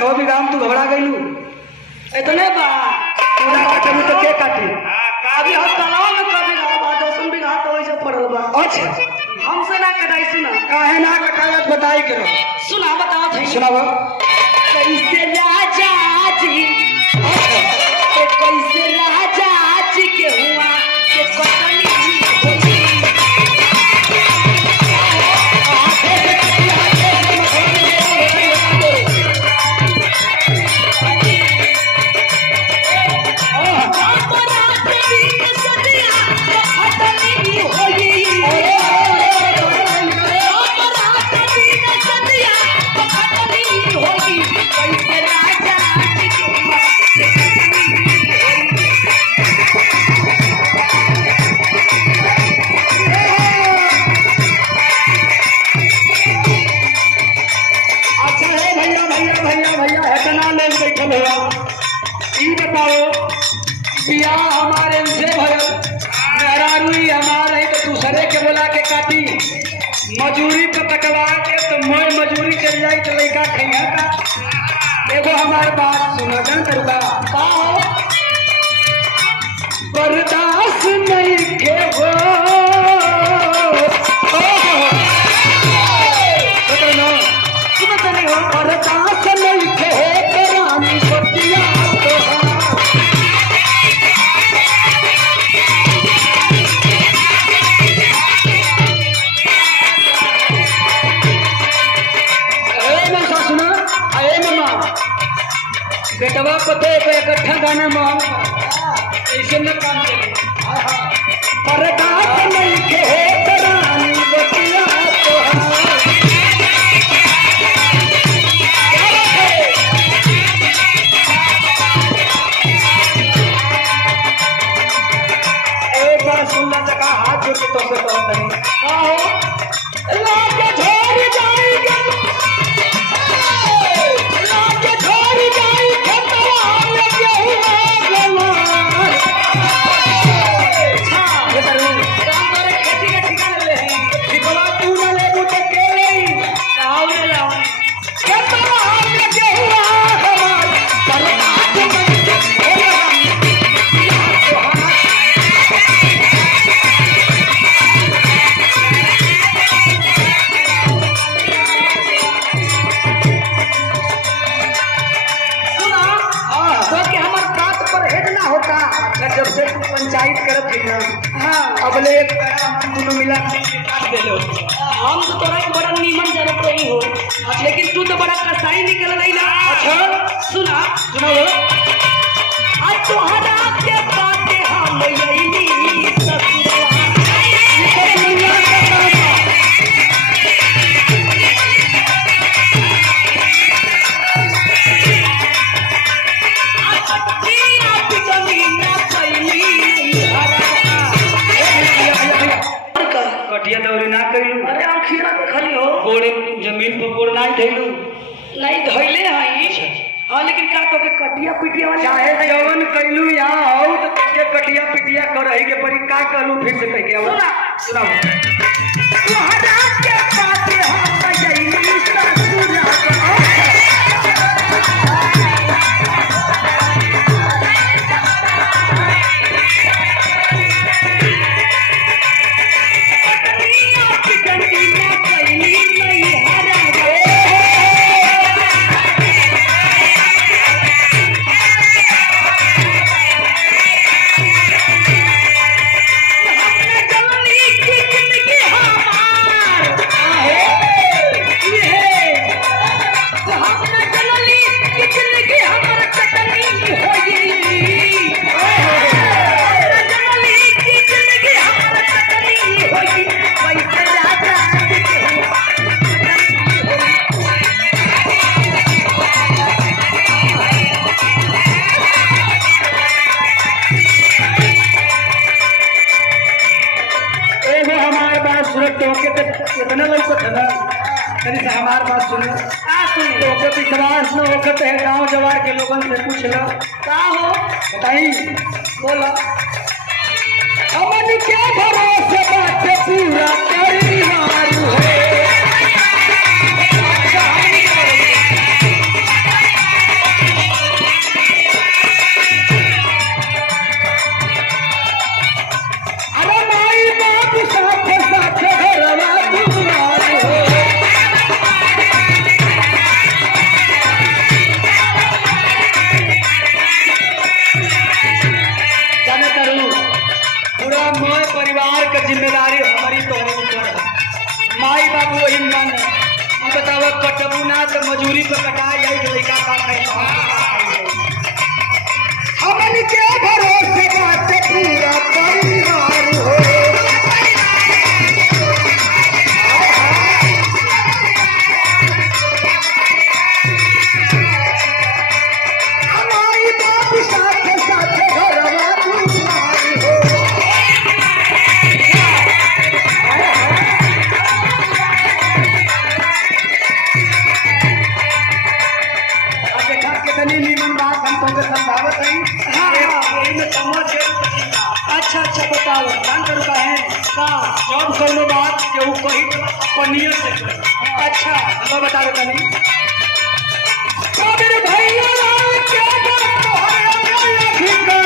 6 बीघा हम तू घबरा गईलू इतने बा पूरा काटे तो के काटे अभी हम तलाव में कर बीघा बा 10 बीघा तो वैसे पड़ल बा। अच्छा हमसे ना कटाई सुना काहे ना कटायत बताई करो सुना बताओ थे सुनाओ कैसे राजा जी कैसे राजा जी के हुआ के कटनी होई बिया हमारे से भयल मेहरारूई हमारे तो दूसरे के बोला के काटी मजूरी पे कटवा के तो मैं मजूरी चल जाई तो लड़का खैया का एगो हमारे बात सुनो जान तरुका का हो बर्दाश्त नहीं के हो सुनत नहीं हो बर्दाश्त नहीं के हो रानी बतिया तो बेटवा पते पे इकट्ठा गाने में ऐसे न काम चले बर्दाश्त नहीं के हो रानी बतिया तो एक बार सुनना चका हाथ जोड़ के तो से कहत नहीं आओ लाके छोड़ जाएगा लाके छोड़ जाई खतवा में केहू आ गला अच्छा ये करू काम करे खेती के ठिकाने ले हैं ठिकवा तू न ले मुझे के ले आओ ले लाओ खतवा में केहू आ गला बर्दाश्त नहीं के हो रानी बतिया तो सुना तो कि हमर बात पर हेड ना होता जब से तू पंचायत करत है ना हां अबले एक पैरा हम दोनों मिला के काट देलो हम तो तोरा के बड़ा नीमन जानत रही हो लेकिन तू तो बड़ा कसाई निकल रही ना अच्छा सुना सुनाओ आज तोहरा के बाते हम यही ससुरवा दुनिया का ताना दिया पिटनी ना कैली हरा कटिया दौरी ना कइलू अरे आखिरा खली हो गोड़े जमीन पर गोड़ ना धइलू नहीं धइले हई हां लेकिन का तो के कटिया पिटिया वाली चाहे जवन कइलू यहाँ हो तो के कटिया पिटिया करही के परी का कहलू फिर से कह के आओ सुना सुनाओ तोहरा के बाते हम यही ससुरवा इतना लौकत है ना तनी से हमार बात सुनो तो के विश्वास न होकर है गांव जवार के लोगन से पूछ लो का हो बताई बोला अमन के भरोसे बात पूरा परिवार है अगर मजूरी पे कटा जाए तो लड़का का खाई हमन के भरोसे बात पूरा परिवार हो हमारी बाप साथ साथ घरवा दुआर हो अब देखा कितनी नीमन बात हम तुमको समझावत हई यही में समझ अच्छा अच्छा बताओ जान करू का है का जब कौनो बात के ऊ कही अपन नियत से करे। अच्छा मैं बता देता नहीं मेरे भैया क्या बात तोहरे अंदर लखी का